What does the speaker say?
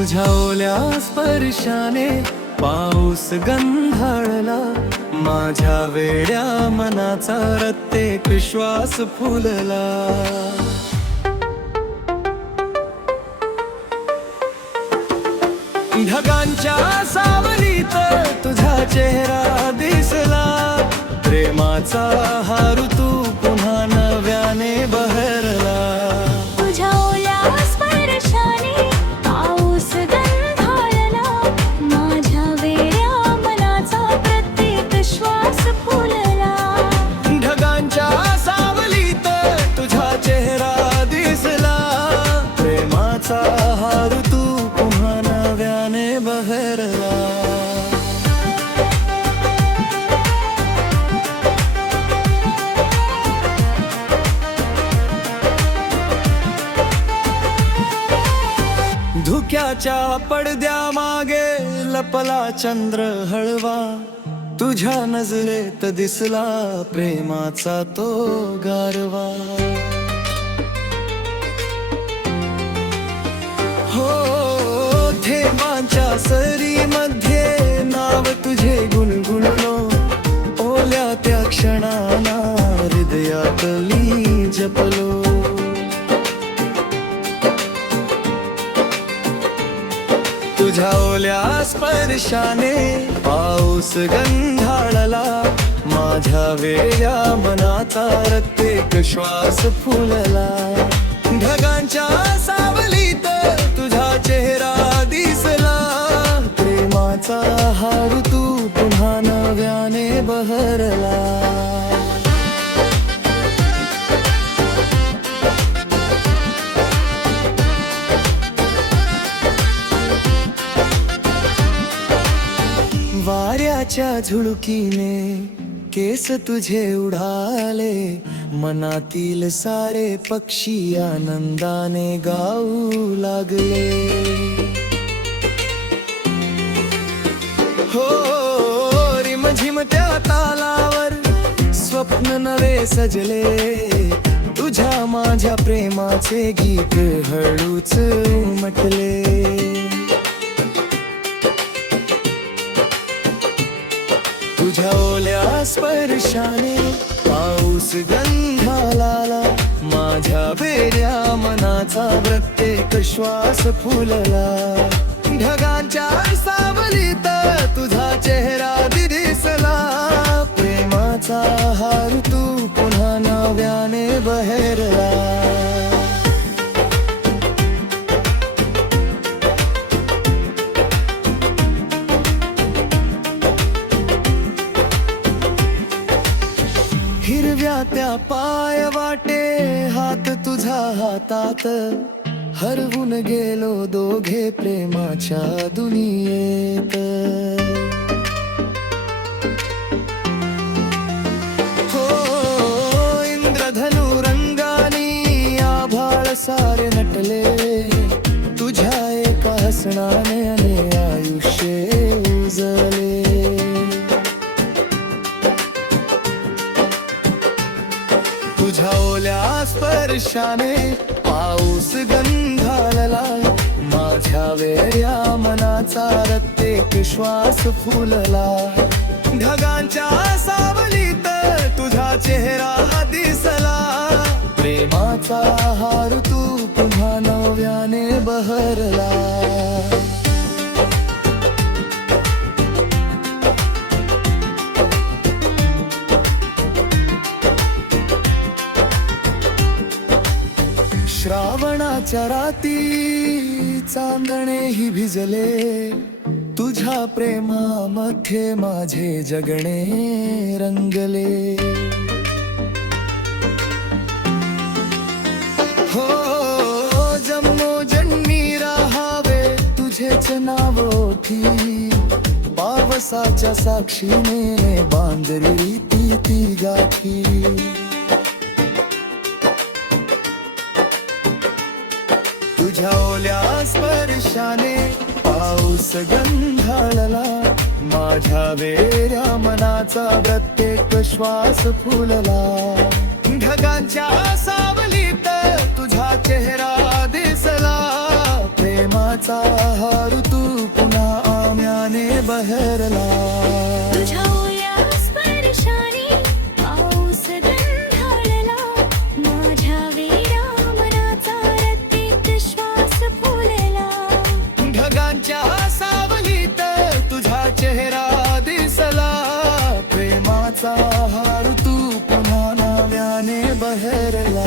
तुझ्या ओल्या स्पर्शाने पाऊस गंधाळला, माझ्या वेड्या मनाचा रत्तेक श्वास फुलला. ढगांच्या सावलीत तुझा चेहरा दिसला, प्रेमाचा हा ऋतू पुन्हा नव्याने बहरला. तुझ्या ओल्या स्पर्शाने पाऊस गंधाळला, माझ्या वेड्या मनाचा प्रत्येक श्वास फुलला. ढगांच्या सावलीत तुझा चेहरा दिसला, प्रेमाचा हा ऋतू पुन्हा नव्याने बहरला. धुक्याच्या पडद्या मागे लपला चंद्र हळवा, तुझ्या नजरेत दिसला प्रेमाचा तो गारवा. हो थेंबांच्या सरीमध्ये नाव तुझे गुणगुणलो, ओल्या त्या क्षणाला हृदयातली जपलो. तुझ्या ओल्या स्पर्शाने पाऊस गंधाळला, माझ्या वेड्या मनाचा रत्तेक श्वास फुलला. ढगांच्या सावलीत तुझा चेहरा दिसला, प्रेमाचा हा ऋतू पुन्हा नव्याने बहरला. वाऱ्याच्या झुळकीने केस तुझे उडाले, मनातील सारे पक्षी आनंदाने गाऊ लागले. हो रिमझिम त्या तालावर स्वप्न नवे सजले, तुझ्या माझ्या प्रेमाचे गीत हळूच उमटले. तुझ्या ओल्या स्पर्शाने पाऊस गंधाळला, माझ्या वेड्या मनाचा प्रत्येक श्वास फुलला. ढगांच्या सावलीत तुझा चेहरा दिसला, प्रेमाचा हा ऋतू पुन्हा नव्याने बहरला. हिरव्या त्या पाय वाटे हात तुझा हातात, हरवून गेलो दोघे प्रेमाच्या दुनियेत. हो इंद्रधनु रंगानी आभाळ सारे नटले, तुझ्या एका हसणाने आयुष्य उजले. तुझ्या ओल्या स्पर्शाने पाऊस गंधाळला, माझ्या वेड्या मनाचा रत्तेक श्वास फुलला. ढगांच्या सावलीत तुझा चेहरा दिसला, प्रेमाचा हा ऋतू पुन्हा नव्याने बहरला. श्रावणाच्या राती चांदणेही भिजले, तुझ्या प्रेमामध्ये माझे जगणे रंगले. हो जन्मोजन्मी राहावे तुझेच नाव ओठी, पावसाच्या साक्षीने बांधली ती गाठी. तुझ्या ओल्या स्पर्शाने पाऊस गंधाळला, माझ्या वेड्या मनाचा प्रत्येक श्वास फुलला. ढगांच्या सावलीत तुझा चेहरा दिसला, प्रेमाचा हा बहरला